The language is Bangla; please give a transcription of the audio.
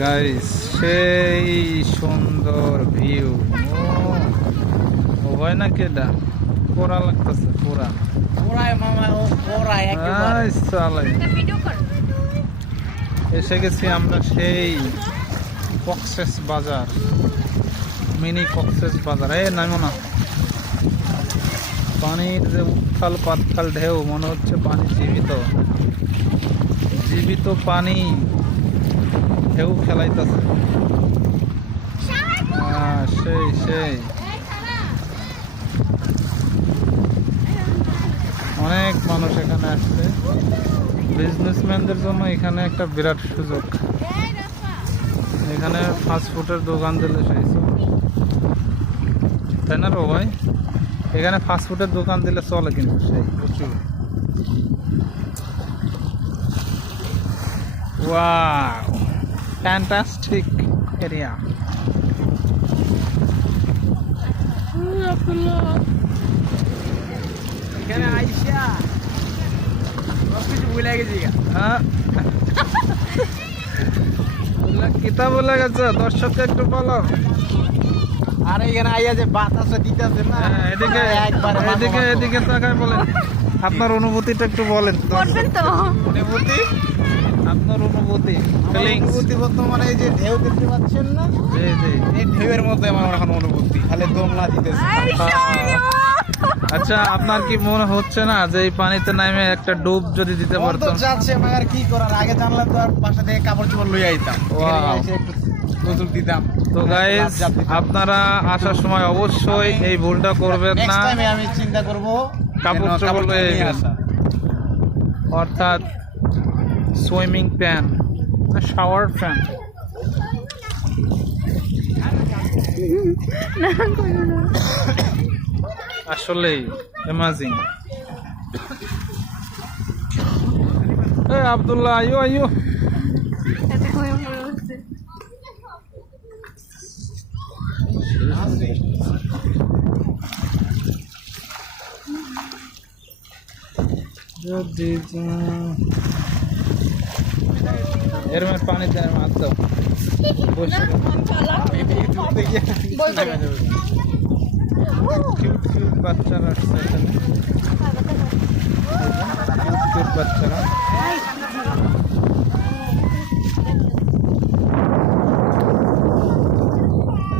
গাইস সেই সুন্দর ভিউ। ও হয় না কেডা পোড়া লাগতেছে পোড়া এসে গেছি আমরা সেই কক্সেস বাজার, মিনি কক্সেস বাজার। নামো না, পানির যে উত্থাল পাত্থাল ঢেউ, মনে হচ্ছে পানি জীবিত জীবিত পানি ঢেউ খেলাইতেছে। সেই সেই অনেক মানুষ এখানে আসছে। বিজনেসম্যানদের জন্য এখানে একটা বিরাট সুযোগ। এখানে ফাস্টফুডের দোকান দিলে সেই তাই না রো ভাই? এখানে ফাস্টফুডের দোকান দিলে চলে কিন্তু সেই প্রচুর। Wow, fantastic area. এখানে আইসা কিছু ভুলে গেছি। কিতা বলে গেছে দর্শককে একটু বলো। আর এখানে আইয়া যে বাতাসে দিতেছে না, এদিকে এদিকে এদিকে তাকায় বলেন আপনার অনুভূতিটা একটু বলেন। অনুভূতি, আপনার অনুভূতি অনুভূতি বর্তমানে এই যে ঢেউ দেখতে পাচ্ছেন না, জি জি, এই ঢেউয়ের মধ্যে আমার এখন অনুভূতি, খালি দমলা দিতেছে। আচ্ছা, আপনার কি মনে হচ্ছে না যে এই পানিতে নামে একটা ডুব যদি দিতে পারতাম? যাচ্ছে মাগার কি করার, আগে জানলে তো আর বাসা থেকে কাপড় চোপড় লই আইতাম, গোসল দিতাম। তো গাইস, আপনারা আসার সময় অবশ্যই এই ভুলটা করবেন না। আমি চিন্তা করব কাপড় চোপড় লয়ে আসা, অর্থাৎ সুইমিং প্যান, শাওয়ার প্যান। আসলেই অ্যামেজিং। আব্দুল্লাহ আইও আইও। এর মধ্যে পানি দেয় হাত দাও। কিউট কিউট বাচ্চারা আসছে এখানে, কিউট কিউট বাচ্চারা।